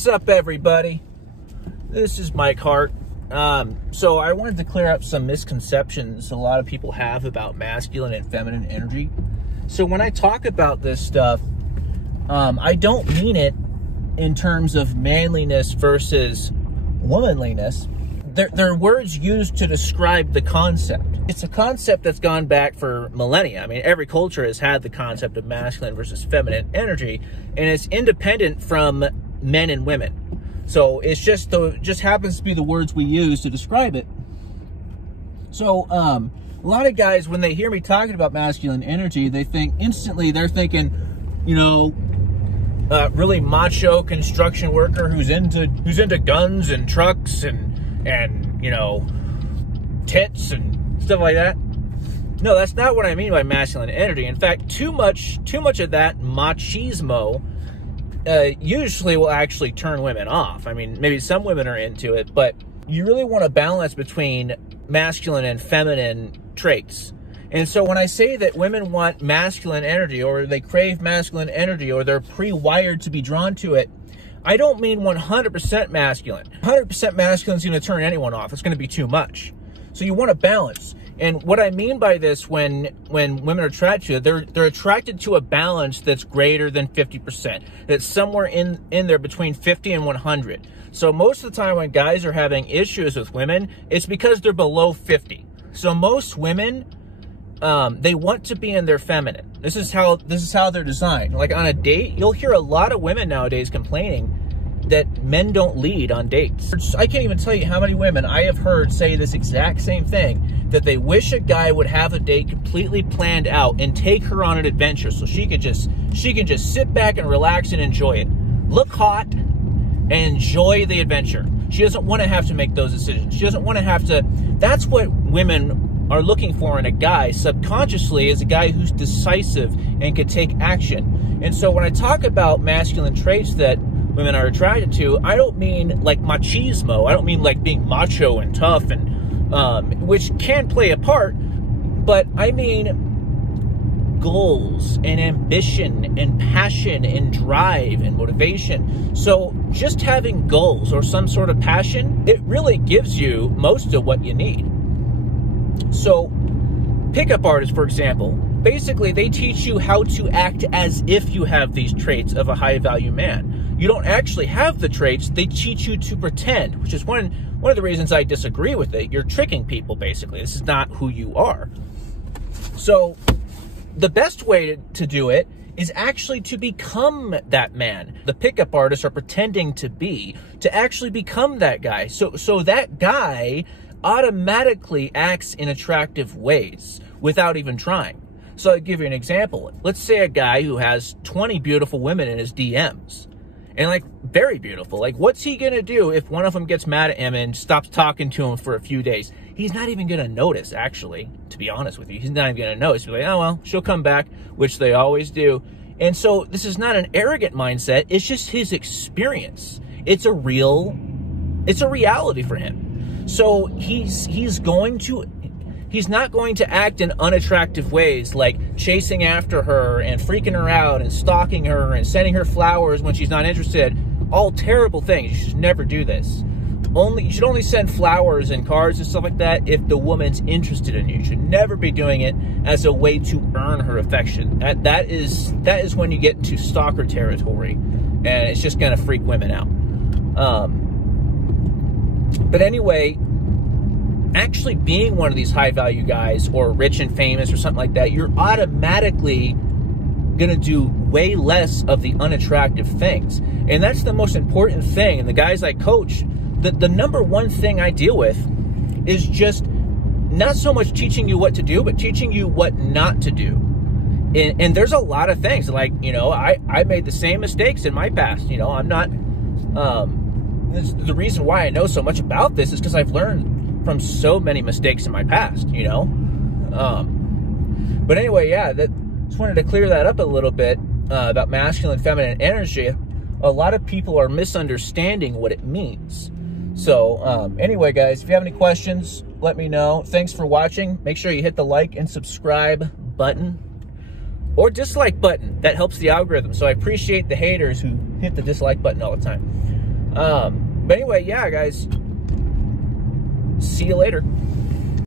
What's up, everybody? This is Mike Hart. So I wanted to clear up some misconceptions a lot of people have about masculine and feminine energy. So when I talk about this stuff, I don't mean it in terms of manliness versus womanliness. They're words used to describe the concept. It's a concept that's gone back for millennia. I mean, every culture has had the concept of masculine versus feminine energy, and it's independent from men and women. So it's just happens to be the words we use to describe it. So a lot of guys, when they hear me talking about masculine energy, they think instantly, they're thinking, you know, really macho construction worker who's into guns and trucks and you know, tits and stuff like that. No, that's not what I mean by masculine energy. In fact, too much of that machismo usually will actually turn women off. I mean, maybe some women are into it, but you really want to balance between masculine and feminine traits. And so when I say that women want masculine energy, or they crave masculine energy, or they're pre-wired to be drawn to it, I don't mean 100% masculine. 100% masculine is going to turn anyone off. It's going to be too much. So you want to balance. And what I mean by this, when women are attracted to it, they're attracted to a balance that's greater than 50%. That's somewhere in there between 50 and 100. So most of the time when guys are having issues with women, it's because they're below 50. So most women, they want to be in their feminine. This is how they're designed. Like on a date, you'll hear a lot of women nowadays complaining that men don't lead on dates. I can't even tell you how many women I have heard say this exact same thing, that they wish a guy would have a date completely planned out and take her on an adventure so she can just sit back and relax and enjoy it. Look hot and enjoy the adventure. She doesn't want to have to make those decisions. She doesn't want to have to. That's what women are looking for in a guy subconsciously, is a guy who's decisive and can take action. And so when I talk about masculine traits that women are attracted to, I don't mean like machismo. I don't mean like being macho and tough, and which can play a part, but I mean goals and ambition and passion and drive and motivation. So just having goals or some sort of passion, it really gives you most of what you need. So pickup artists, for example, basically they teach you how to act as if you have these traits of a high value man. You don't actually have the traits. They teach you to pretend, which is one of the reasons I disagree with it. You're tricking people, basically. This is not who you are. So the best way to do it is actually to become that man. The pickup artists are pretending to actually become that guy. So that guy automatically acts in attractive ways without even trying. So I'll give you an example. Let's say a guy who has 20 beautiful women in his DMs. And like very beautiful. Like, what's he gonna do if one of them gets mad at him and stops talking to him for a few days? He's not even gonna notice, actually, to be honest with you. He's not even gonna notice. He'll be like, oh well, she'll come back, which they always do. And so this is not an arrogant mindset, it's just his experience. It's a reality for him. So he's not going to act in unattractive ways, like chasing after her and freaking her out and stalking her and sending her flowers when she's not interested. All terrible things. You should never do this. You should only send flowers and cards and stuff like that if the woman's interested in you. You should never be doing it as a way to earn her affection. That is when you get into stalker territory, and it's just going to freak women out. But anyway, actually being one of these high value guys or rich and famous or something like that, you're automatically gonna do way less of the unattractive things. And that's the most important thing. And the guys I coach, the number one thing I deal with is just not so much teaching you what to do, but teaching you what not to do. And there's a lot of things, like, you know, I made the same mistakes in my past. You know, I'm not, the reason why I know so much about this is because I've learned from so many mistakes in my past, you know? But anyway, yeah, just wanted to clear that up a little bit about masculine and feminine energy. A lot of people are misunderstanding what it means. So anyway, guys, if you have any questions, let me know. Thanks for watching. Make sure you hit the like and subscribe button or dislike button. That helps the algorithm. So I appreciate the haters who hit the dislike button all the time. But anyway, yeah, guys, see you later.